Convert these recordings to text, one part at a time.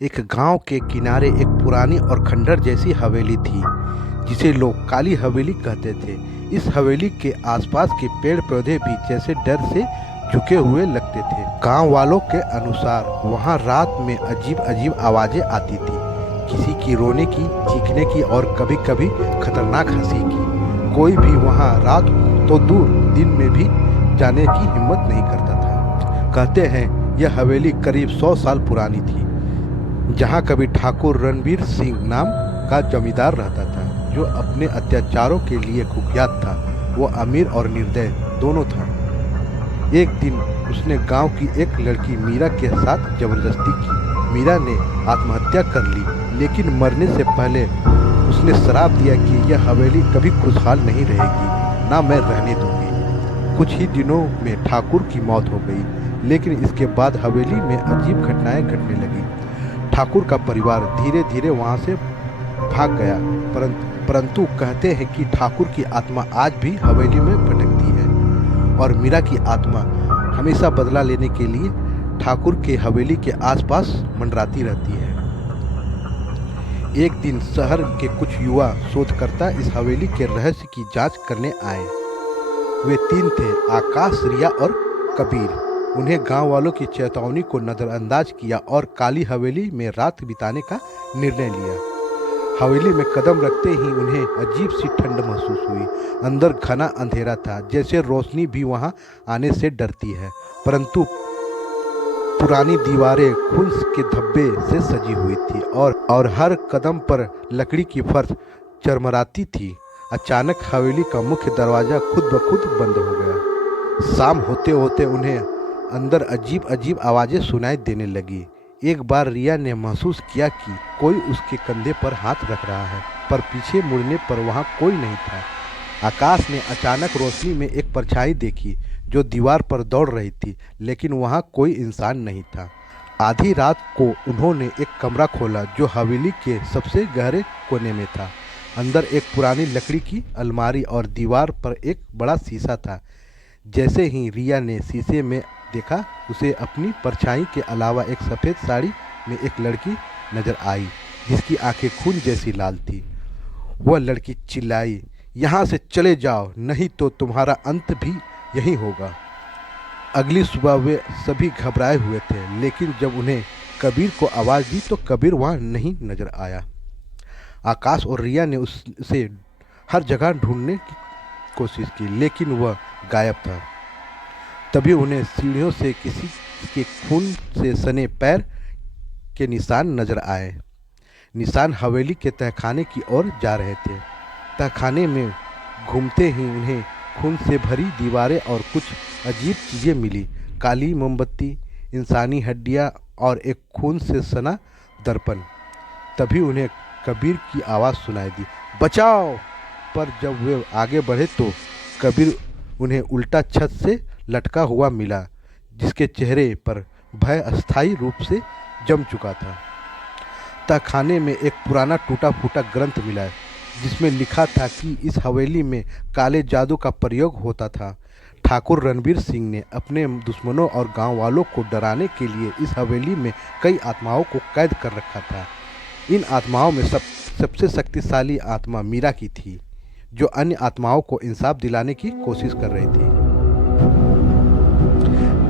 एक गांव के किनारे एक पुरानी और खंडर जैसी हवेली थी जिसे लोग काली हवेली कहते थे। इस हवेली के आसपास के पेड़ पौधे भी जैसे डर से झुके हुए लगते थे। गांव वालों के अनुसार वहां रात में अजीब अजीब आवाजें आती थी, किसी की रोने की, चीखने की और कभी कभी खतरनाक हंसी की। कोई भी वहां रात तो दूर दिन में भी जाने की हिम्मत नहीं करता था। कहते हैं यह हवेली करीब 100 साल पुरानी थी, जहाँ कभी ठाकुर रणबीर सिंह नाम का जमींदार रहता था, जो अपने अत्याचारों के लिए कुख्यात था। वो अमीर और निर्दय दोनों था। एक दिन उसने गांव की एक लड़की मीरा के साथ जबरदस्ती की। मीरा ने आत्महत्या कर ली, लेकिन मरने से पहले उसने श्राप दिया कि यह हवेली कभी खुशहाल नहीं रहेगी, ना मैं रहने दूंगी। कुछ ही दिनों में ठाकुर की मौत हो गई, लेकिन इसके बाद हवेली में अजीब घटनाएं घटने लगी। ठाकुर का परिवार धीरे धीरे वहां से भाग गया, परंतु कहते हैं कि ठाकुर की आत्मा आज भी हवेली में भटकती है और मीरा की आत्मा हमेशा बदला लेने के लिए ठाकुर के हवेली के आसपास मंडराती रहती है। एक दिन शहर के कुछ युवा शोधकर्ता इस हवेली के रहस्य की जांच करने आए। वे तीन थे, आकाश, रिया और कबीर। उन्हें गांव वालों की चेतावनी को नजरअंदाज किया और काली हवेली में रात बिताने का निर्णय लिया। हवेली में कदम रखते ही उन्हें अजीब सी ठंड महसूस हुई। अंदर घना अंधेरा था, जैसे रोशनी भी वहां आने से डरती है। परंतु पुरानी दीवारें खून के धब्बे से सजी हुई थी और हर कदम पर लकड़ी की फर्श चरमराती थी। अचानक हवेली का मुख्य दरवाजा खुद ब खुद बंद हो गया। शाम होते होते उन्हें अंदर अजीब अजीब आवाजें सुनाई देने लगी। एक बार रिया ने महसूस किया कि कोई उसके कंधे पर हाथ रख रहा है, पर पीछे मुड़ने पर वहां कोई नहीं था। आकाश ने अचानक रोशनी में एक परछाई देखी जो दीवार पर दौड़ रही थी, लेकिन वहां कोई इंसान नहीं था। आधी रात को उन्होंने एक कमरा खोला जो हवेली के सबसे गहरे कोने में था। अंदर एक पुरानी लकड़ी की अलमारी और दीवार पर एक बड़ा शीशा था। जैसे ही रिया ने शीशे में देखा, उसे अपनी परछाई के अलावा एक सफ़ेद साड़ी में एक लड़की नजर आई, जिसकी आंखें खून जैसी लाल थी। वह लड़की चिल्लाई, यहाँ से चले जाओ, नहीं तो तुम्हारा अंत भी यही होगा। अगली सुबह वे सभी घबराए हुए थे, लेकिन जब उन्हें कबीर को आवाज़ दी तो कबीर वहाँ नहीं नजर आया। आकाश और रिया ने उसे हर जगह ढूंढने की कोशिश की, लेकिन वह गायब था। तभी उन्हें सीढ़ियों से किसी के खून से सने पैर के निशान नजर आए। निशान हवेली के तहखाने की ओर जा रहे थे। तहखाने में घूमते ही उन्हें खून से भरी दीवारें और कुछ अजीब चीज़ें मिली। काली मोमबत्ती, इंसानी हड्डियां और एक खून से सना दर्पण। तभी उन्हें कबीर की आवाज़ सुनाई दी, बचाओ! पर जब वे आगे बढ़े तो कबीर उन्हें उल्टा छत से लटका हुआ मिला, जिसके चेहरे पर भय अस्थायी रूप से जम चुका था। तहखाने में एक पुराना टूटा फूटा ग्रंथ मिला, जिसमें लिखा था कि इस हवेली में काले जादू का प्रयोग होता था। ठाकुर रणबीर सिंह ने अपने दुश्मनों और गांव वालों को डराने के लिए इस हवेली में कई आत्माओं को कैद कर रखा था। इन आत्माओं में सबसे शक्तिशाली आत्मा मीरा की थी, जो अन्य आत्माओं को इंसाफ दिलाने की कोशिश कर रही थी।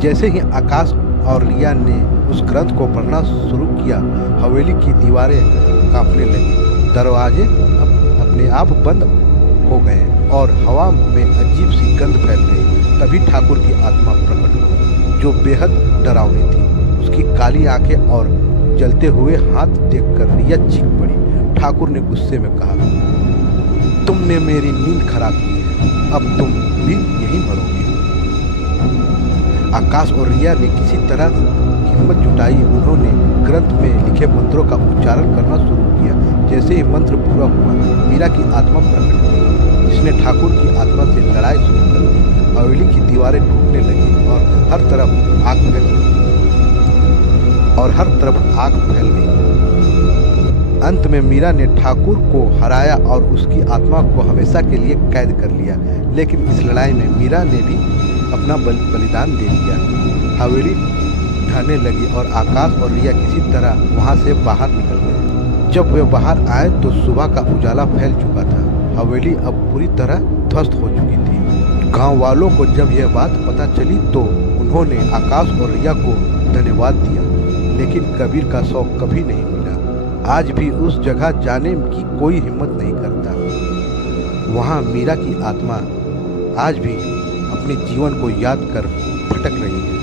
जैसे ही आकाश और रिया ने उस ग्रंथ को पढ़ना शुरू किया, हवेली की दीवारें कांपने लगी, दरवाजे अपने आप बंद हो गए और हवा में अजीब सी गंध फैल गई। तभी ठाकुर की आत्मा प्रकट हुई, जो बेहद डरावनी थी। उसकी काली आंखें और जलते हुए हाथ देखकर रिया चीख पड़ी। ठाकुर ने गुस्से में कहा, तुमने मेरी नींद खराब की है, अब तुम भी यहीं मरोगे। आकाश और रिया ने किसी तरह हिम्मत जुटाई। उन्होंने ग्रंथ में लिखे मंत्रों का उच्चारण करना शुरू किया। जैसे ही मंत्र पूरा हुआ, मीरा की आत्मा प्रकट हुई, जिसने ठाकुर की आत्मा से लड़ाई शुरू कर दी। हवेली की दीवारें टूटने लगी और हर तरफ आग फैल गई। अंत में मीरा ने ठाकुर को हराया और उसकी आत्मा को हमेशा के लिए कैद कर लिया। लेकिन इस लड़ाई में मीरा ने भी अपना बलिदान दे दिया। हवेली ढहने लगी और आकाश और रिया किसी तरह वहां से बाहर निकल गए। जब वे बाहर आए तो सुबह का उजाला फैल चुका था। हवेली अब पूरी तरह ध्वस्त हो चुकी थी। गांव वालों को जब यह बात पता चली तो उन्होंने आकाश और रिया को धन्यवाद दिया, लेकिन कबीर का शौक कभी नहीं मिला। आज भी उस जगह जाने की कोई हिम्मत नहीं करता। वहाँ मीरा की आत्मा आज भी अपने जीवन को याद कर भटक रही है।